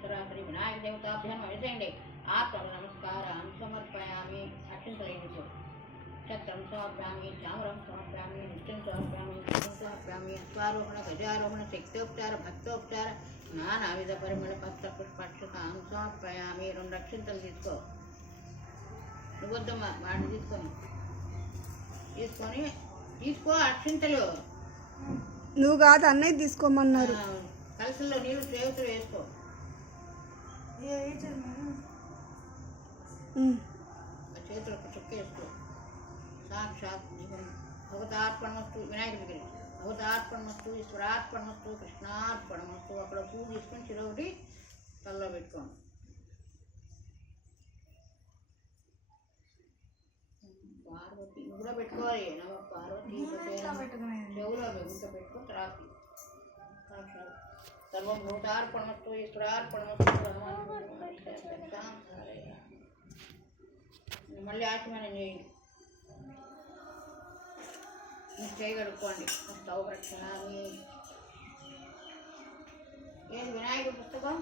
శ్రీ వినాయక దేవతాభ్యం వేసేయండి. ఆత్మ నమస్కారం సమర్పయామి. అక్షింతలేండి. చక్రం సమర్పయామి, చామరం సమర్పయామి, నిత్యం సమర్పయామి, సమర్పయామి. అశ్వారోహణ, గజారోహణ, శక్తోపచార, భక్తోపచార, నానావిధ పరిమళ పత్ర పుష్పక్షతాం సమర్పయామి. 2 అక్షింతలు నువ్వొద్దమ్మా, వాటిని తీసుకో అక్షింతలు. నువ్వు కాదు, అన్నయ్య తీసుకోమన్నారు. కలసల్లో నీళ్ళు చేతులు వేసుకో. చేతులకు చుక్క వేసుకో. సాక్షాత్ భగవతార్పణమస్తు. వినాయకుడి దగ్గర భగవతార్పణమస్తు, ఈశ్వరార్పణమస్తు, కృష్ణార్పణమస్తు. అక్కడ పువ్వు తీసుకొని చిరొకటి తలలో పెట్టుకోండి. పార్వతి కూడా పెట్టుకోవాలి. నమ పార్వతి చెవులో ఇంకా పెట్టుకో. తర్వాత సాక్షాత్ సర్వభూతార్పణమస్తు, ఈశ్వరార్పణమస్తు. మళ్ళీ ఆచమనం చేయండి. చేయగలుగుకోండి. స్టవ్ రక్షణ. ఏది వినాయకుడి పుస్తకం